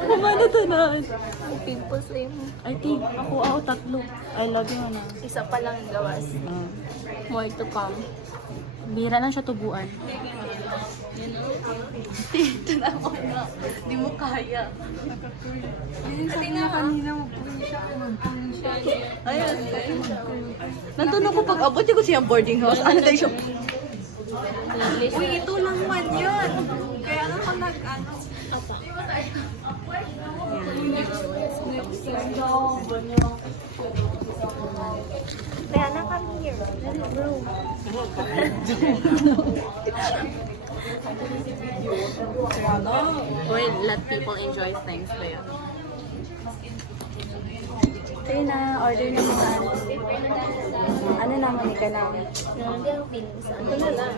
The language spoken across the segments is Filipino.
Kumano to na? Pimples na yun. Ay, ako tatlo. I love you, ano. Isa pa lang yung gawas. More to come. Bira lang siya tubuan. Ito na ako na. Di mo kaya. Kanina magpunin siya. Ayun. Nandun ako pag abot ko siyang boarding house. Ano tayo siya? Uy, ito lang man yun. Kaya ano ka nag-ano? Apa? Kaya na kami here. Bro. Well, let people enjoy things ba yun? Kaya na, order na mga ano naman ka na? Philippines. Ano na lang?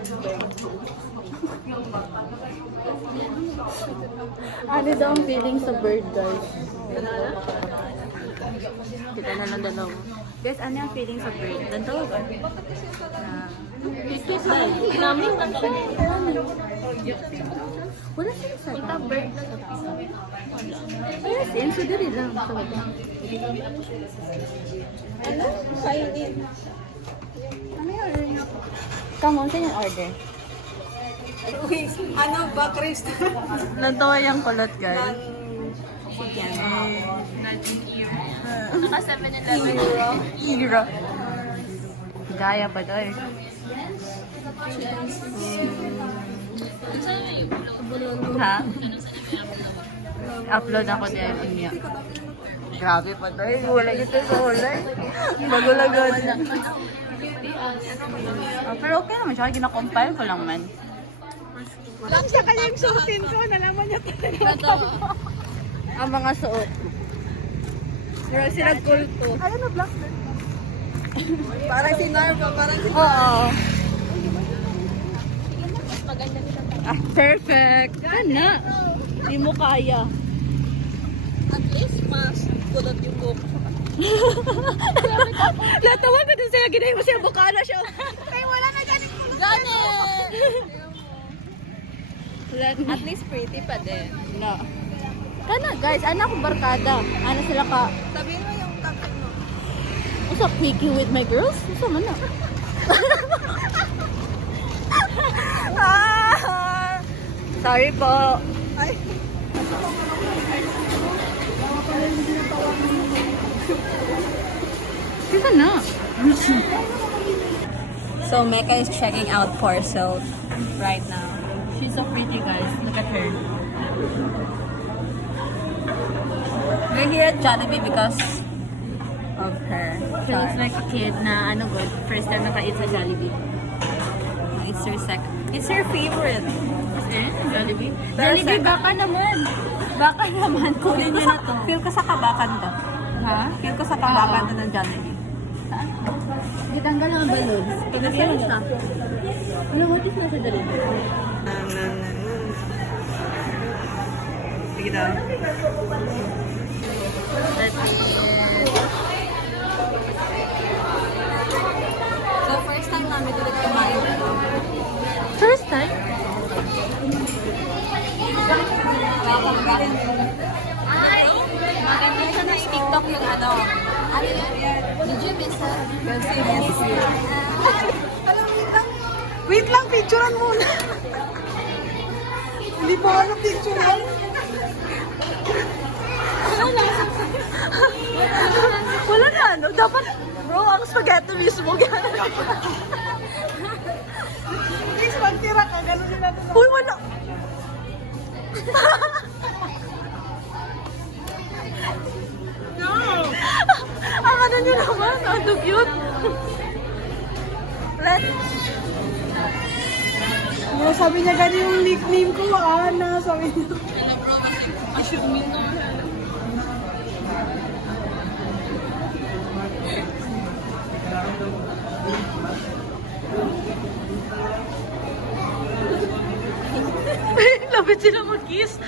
Ano daw ang feeling sa bird, guys? Kita na lang dalawa. Guys, ano yung feeling sa bird? Dalawa ba? Kiss na. Namin ka na. Wala siya sa Ita bird na. Yes, yung sugari lang. Sa baba. Ano? Kainin. Ano yung order niyo? Come on, saan yung order? Uy, ano ba, Chris? Nantawa yung kulot, guys. Naka 7-Eleven. Ira. Gaya pa doy. Ha? Upload ako din niya. Grabe pa doy. Wala ito sa ulay. Magulagod. Pero okay naman siya. Gina-compile ko lang man. Lang siya kaya yung suotin ko, nalaman niya talaga. Ang mga suot. Pero sila kulto. Ano na black? Parang si Narva, parang si Oo. Maganda nila. Ah, perfect. Ano? Di mo kaya. At least mas kulot yung buhok. Natawa na din sila. Ginay mo siya. Mukha na siya. Ay, wala na dyan yung kulot. Gani! At least pretty pa din. No. Kana guys, anak ko barkada. Ano sila ka? Sabihin mo yung tatay mo. What's up, picky with my girls? What's man na? Sorry po. Ay, Kisa na. So Mecca is checking out Parcel right now. She's so pretty, guys. Look at her. We're here at Jollibee because of her. She looks like a kid na ano good. First time naka-eat sa Jollibee. It's her favorite. Eh? Jollibee? Jollibee, baka naman. Baka naman. Kunin niyo na to. feel ko sa kabakan to. Ha? Feel ko sa kabakan to ng Jollibee. Gitanggal ang balon. Nasaan siya? Ano, what is nasa dali? Sige daw. So, first time namin ulit kumain dito. First time? Ay! Maganda siya ng TikTok yung ano. Ano yun? Did you miss her? Wait lang, picturean muna. Hindi po ano picturean. Wala na, ano? Dapat, bro, ang spaghetti mismo. Please, magtira ka. Ganun din natin. Uy, wala. No! Ang ano nyo naman, ang cute. Sabi niya gano'n yung nickname ko, Ana. Sabi niya. Lapit sila mag-kiss.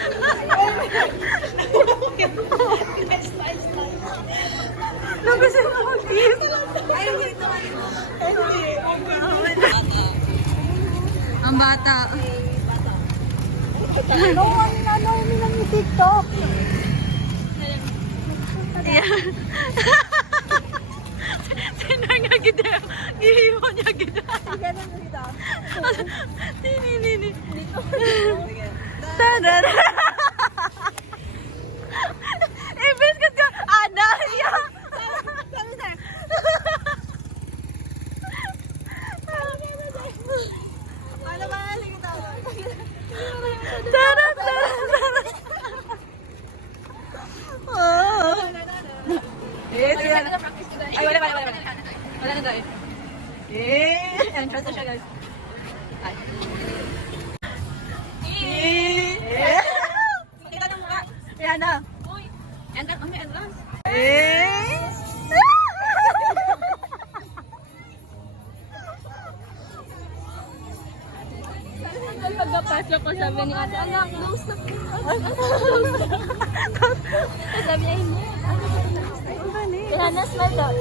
Lapit sila mag-kiss. Ay, wait naman. Hindi. Ang bata. No, ano nilang yung TikTok. Sinar nga gida. Gihiwa niya gida. Ganun dito. Nini. Tanan. Ibig ka ana ya. Ano ba haling tawag? Tanan. Ay, wala. Wala na tayo. Entrance na siya, guys. Ay. Kita ng mukha. Ayan na. Uy. Entrance. Pagkapasok ko, sabi ni ate, anak, close na po. Sabi niya, hindi. Kaya na-smile daw.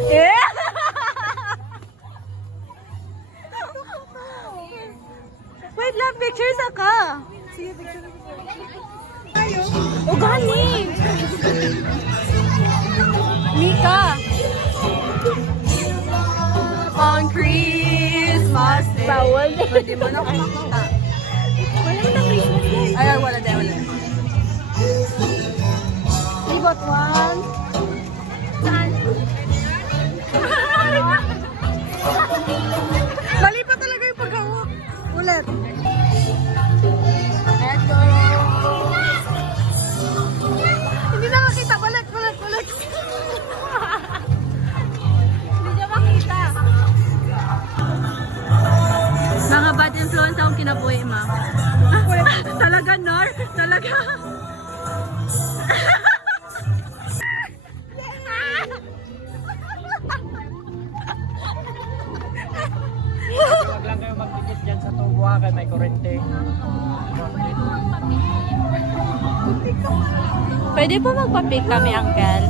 Wait lang, pictures ka. Sige, picture. O gani! Mika! On Christmas Day. Bawal. Pwede mo na kumakita. Wala mo na Christmas light. Ay, wala din. I got one. Saan? Mali pa talaga yung paghawak. Ulit. Let's go. Hindi na makita. Balik. Hindi niya makita. Mga bad influence akong kinabuhi, ma. Talaga, Nor? Talaga? Huwag lang kayo magpikit dyan sa tubo kay may kurente. Pwede po magpa-pick kami, Uncle?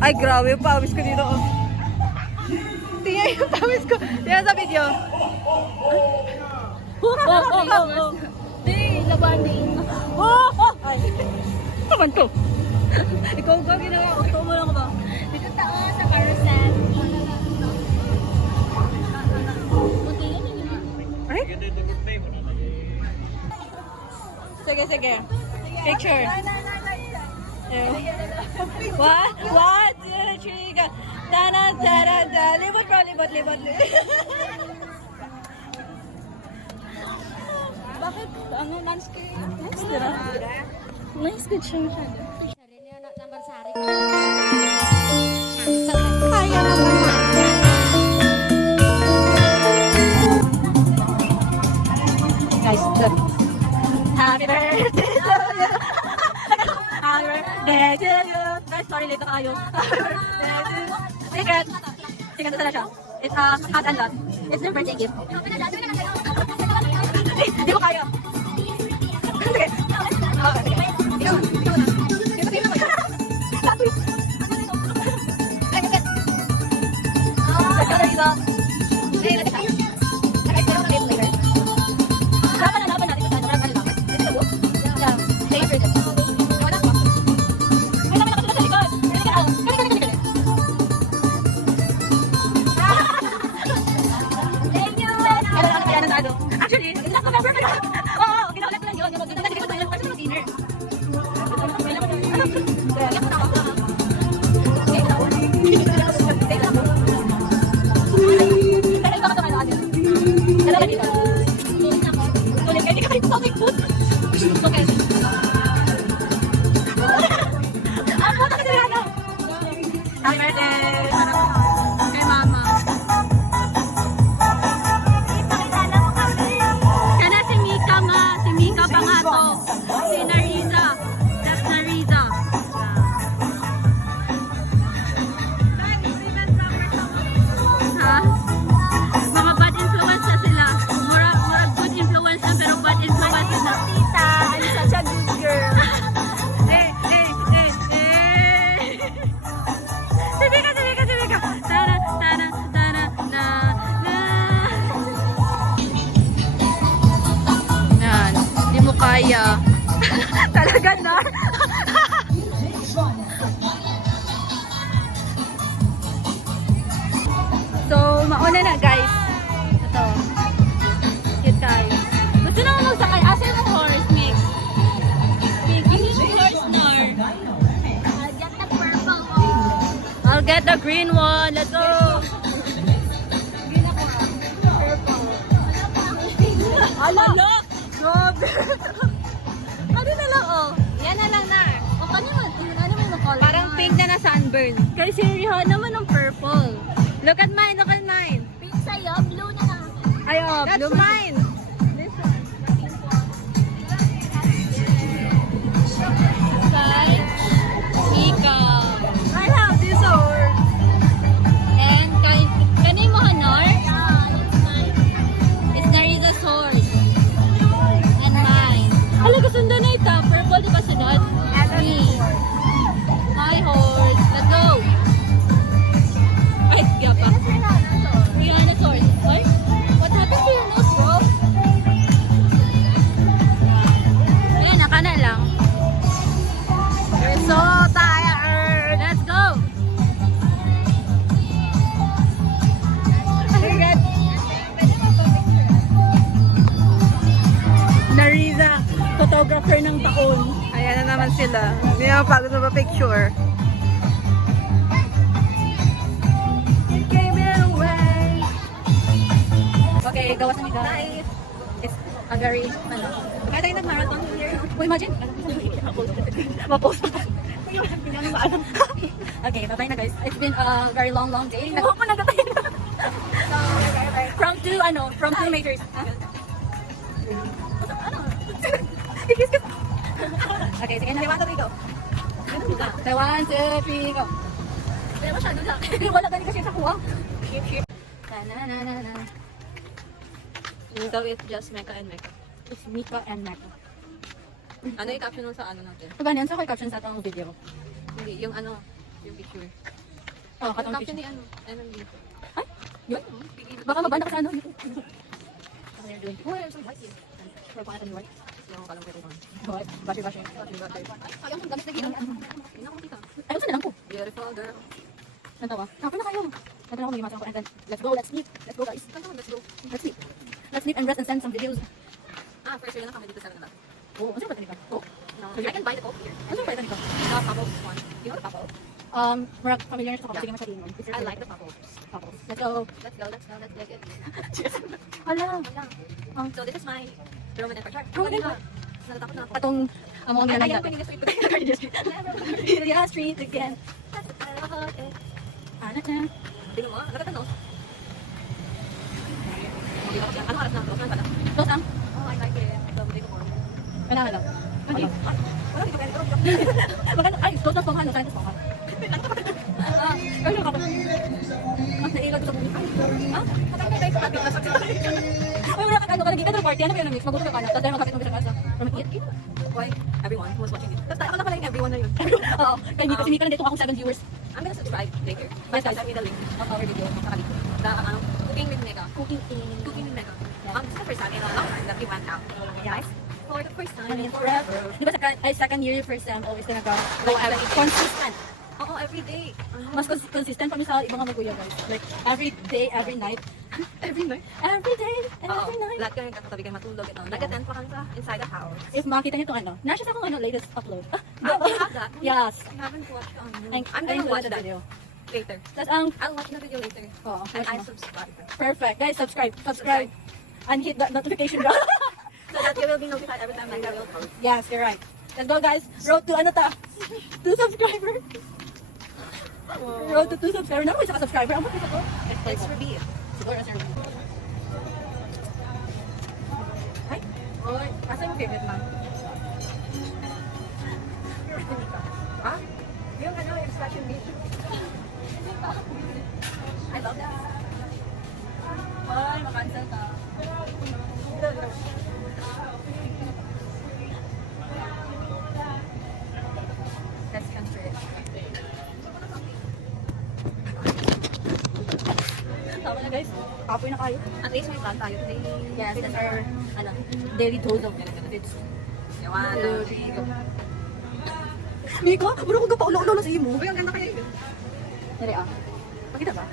Ay, grabe yung pawis ko dito. Tingnan yung pawis ko. Tingnan sa video. Hey, labanding. Ay. Taman to. Ikaw ginawa ko. Ikaw mo lang ba? Dito taon sa carousel. Ay? Sige. Picture. One, two, three, go. Ta-da. Libot. Bakit? Ano, landscape? Nice, diba? Nice, good siya masyado. Guys, look. Happy birthday to you. Happy birthday to you. Guys, sorry, late na kayo. Happy birthday to you. Secret na siya. It's hot and lot. It's their birthday gift. Hindi ko kaya. Sige. Okay. Ikaw na. Actually, ginawalan ko lang yun. Nagiging ko lang kasi ng dinner. Happy birthday! Kay Mama. Kana si Mika nga. Si Mika pa nga to. Si Nariza. That's Nariza. I'll get the green one. Let's go. Ala! Grabe! Ano na lang, oh. Yan na lang na. O ano mo yung color? Parang pink na sunburn. Kay si Rihanna naman ng purple. Look at mine, look at mine. Pink sa'yo, blue na lang. Ay, oh, That's blue mine. This one. Kay Ika. I have this sword. And kanay mo, Honor? It's mine. It's Nariza Source. And mine. Ala, kasundo na ito. Purple, di ba sunod? Me. My horse. Let's go. Ay, yapa. Rihanna Source. Ay, What happened to your nose, bro? ayan, naka na lang. We're so tired. Let's go. Nariza, photographer ng taon. Ayan na naman sila. Hindi naman pagod na picture. Okay, gawas na nila. It's a very, kaya tayo nag-marathon here. Well, imagine. Ma-post pa. Okay, bye-bye na guys. It's been a very long day. Nag-hook mo na gatay na. From two majors. Okay, sige na. 1, 2, 3, go. 1, 2, 3, go. Kaya masyado lang. Wala ka kasi sa kuha. Na. So it's just Mecca and Mecca. It's Mika and Mecca. Ano yung caption nun sa ano natin? So, ganyan sa caption sa itong video. Hindi, yung ano, yung picture. Oh, Yung katong caption picture. ni ano, MMD. Yun? Baka mabanda ka sa ano. Ano you're doing? Oh, I'm so white here. For pangatang ni white. Yung kalang pwede ko. White. Bashi. Ay, ayaw mo gamit na ginawa. Hindi na ko kita. Ay, gusto na lang ko. Beautiful girl. Nantawa. Kapag na kayo. Kapag na ako mag-imas ako. And then, let's go, let's sleep. Let's go, guys. Kanta mo, let's go. Let's sleep. Let's sleep and rest and send some videos. First year na kami dito sa Canada. Oh, ano ba ito? Oh, I can buy the coke here. ano ba ito? The bubbles one. You know the bubble? Marag familiar na ito kapag sige mo sa tingin. I like the bubbles. Let's go. Let's go, let's take it. Hala. So this is my room and temperature. Room and Natatakot na ako. Atong, among Ay, nila ayaw ko yung street potato. Yeah, street again. Ano na? Tingnan mo, nagkatanaw. Ano oras na? Close na pala. Close ang? Oh, I like it. So, buti ko mo. Wala ka lang. Wala dito pwede ko. Maganda, ay, close na panghan. Saan ito panghan? Ay, ka pa. Ang nailad sa buhay. Ha? Ay, wala ka ano ka. Nagkita ng party. Ano ba yung mix? Magulo ka ka na. Tapos dahil magkapit mo sa kasa. Romit. Why? Everyone who was watching it. Tapos akala pala yung everyone na yun. Oo. Kay Mika. Si Mika nandito akong 7 viewers. I'm gonna subscribe later. Yes, guys, send me the link of our video. Nakakalito. The cooking with Mega. Cooking Cooking with Mega. This is the first time in a long time that we went out. Guys, for the first time in forever. Di ba second year, first time, always na nag-go consistent. Oo, every day. Mas consistent kami sa ibang mga kuya guys. Like, every day, every night. Every night. Every day, and Oo. every night. Lahat kami katabi kayo matulog. Ito. Nag-attend pa kami sa inside the house. If makita niyo itong ano, nasa sa akong latest upload. You have that? Yes. I haven't watched on. I'm I'm gonna watch that video. later. That's I'll watch the video later. Oo. And I subscribe. Perfect. Guys, subscribe. And hit that notification bell. So that you will be notified every time I will post. Yes, you're right. Let's go guys. Road to ano ta? 2 subscribers. Road to 2 subscribers. Naman isa ka subscriber. Ang bakit ako? It's Ruby. Siguro na sir. Ay, oy. Asa yung favorite man? Ha? Yung ano, yung fashion beat. I love that. Ay, makancel ka. Let's cancel it. Tama na guys. Kapoy na kayo. At least may vlog tayo today. Yes, that's our ano, daily dose of it's. Yung 1, 2, 3, go. Mika, bro ko pa ulo-ulo sa imo. Uy, ang ganda kayo yun. Dali ah. Pakita ba?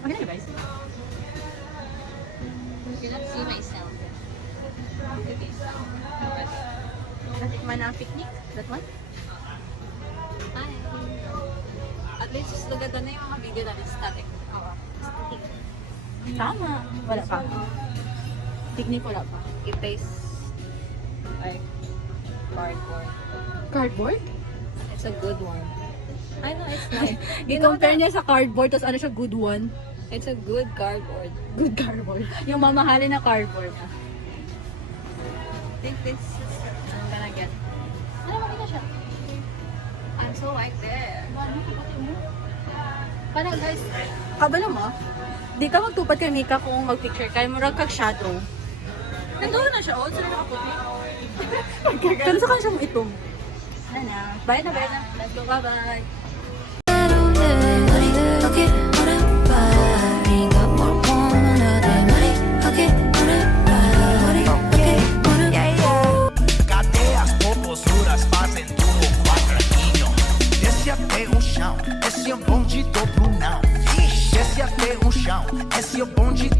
Pakita niyo guys. You not see myself. Natikman na ang picnic. That one? Hi. At least, maganda na yung mga video natin static. Oo. Tama. Wala pa. Picnic wala pa. It tastes like cardboard. Cardboard? It's a good one. I know, it's not. I-compare niya sa cardboard, tapos ano siya, good one. It's a good cardboard. Good cardboard. Yung mamahalin na cardboard. I think this is I'm gonna get. Ano makita siya? I'm so like there. Parang guys, kabalo mo? Di ka magtupad kay Mika kung mag-picture kayo, murag kag shadow. Nandun na siya, oh. Sila nakaputi. Kansa ka siyang itong. Ano na? Bye na, bye na. Let's go, bye-bye. Cadeias, popozuras fazem tudo quadradinho. Desce até o chão, esse é o bonde do Brunão. Desce até o chão, esse é o bonde